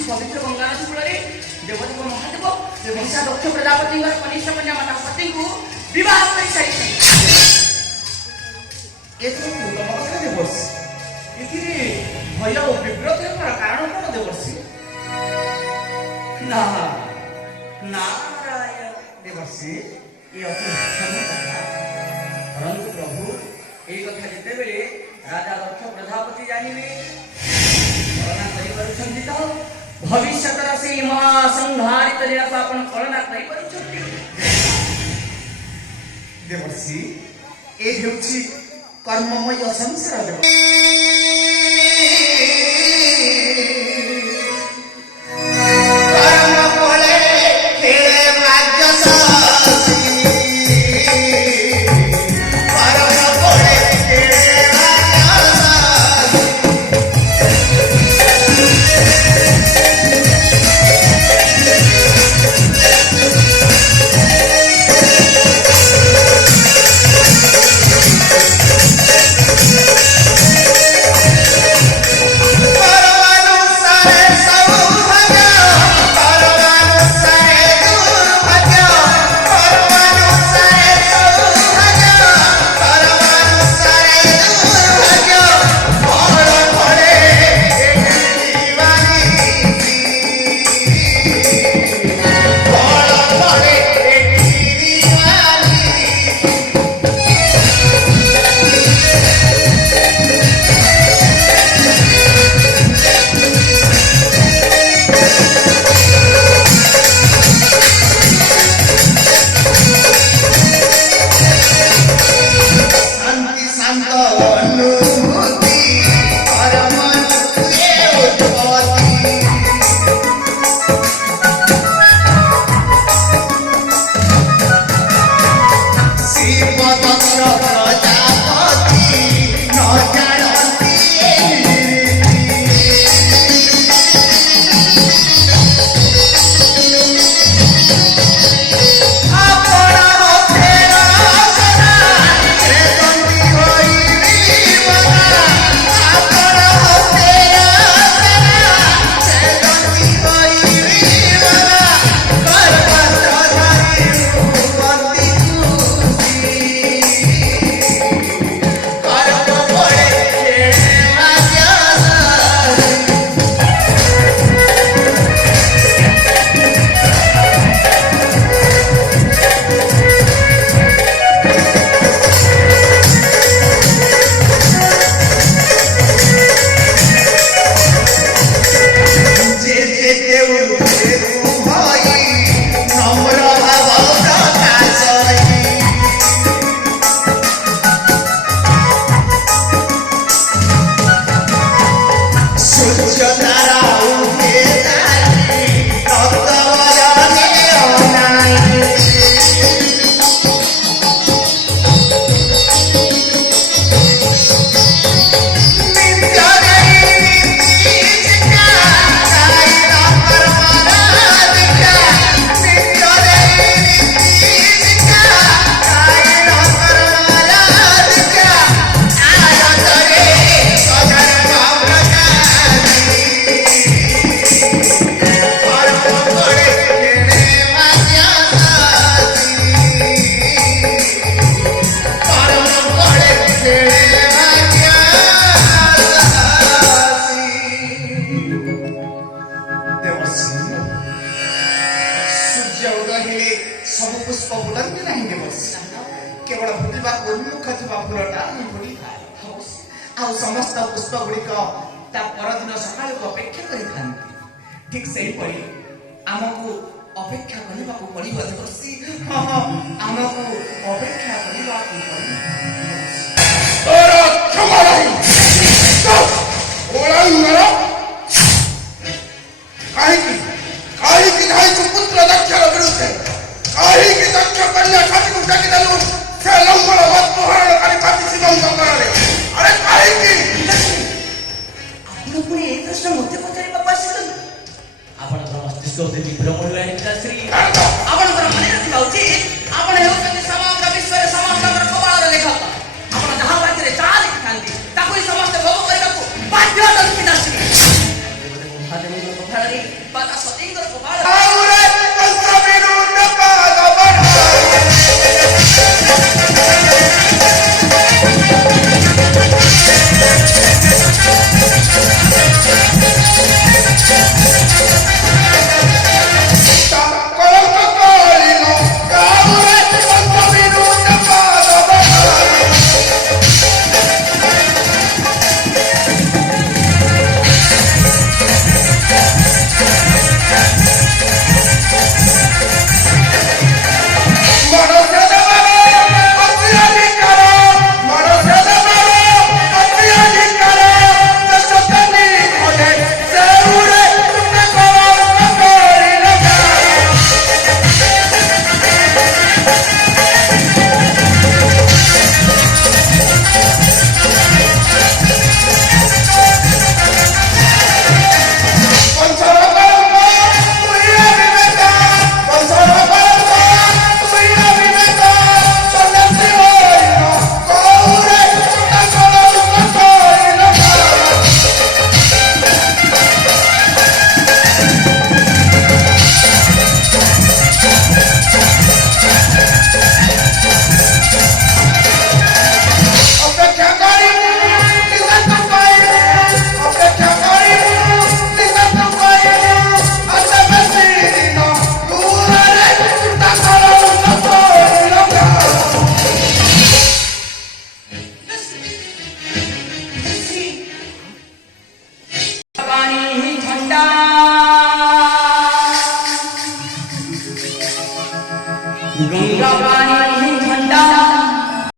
आसी पवित्र गंगा नदी कूल देवदेव महादेव वंशा दक्ष प्रजापति कनिष्ठ कन्या माता सती को विवाह कर सारी देवर्षि भय और विव्रत कारण कौन देवर्षि नारायण देवर्षि ये अति परंतु प्रभु ये कथा जिते बेले राजा दक्ष प्रजापति जानिबे कल्पना करि तो भविष्य से महासंहारित लीला को आपण कल्पना करि देवर्षि ए हेउछि कर्ममय संसार देव समस्त पुष्प गुड़िक परदिन सका अपेक्षा कर ठीक से आमको अपेक्षा करने को पड़ो देवर्षि आमको अपेक्षा पुत्र दक्षर विरुद्ध दक्ष कन्या छाती को डाकी देलु से लंबड़ मत्पहरण करी पाती शिवम कंकरे अरे काहे आपण पुणी एक प्रश्न मते पचारि बाबा सिद्धन आपण मस्तिष्क होते विभ्रम होइला श्री आपण मन रखिबा उचित आपण हेउछन समग्र विश्व रे समग्र कबार लेखक आपण जहा बात रे चाल लिखतांती ताको समस्त भोग करबा को बाध्य दक्षिणा श्री କଥାରେ ବାଧା ସତୀଙ୍କର କପାଳ ଆଉରେ କସମିରୁ ନପାଦ ବଢାଏ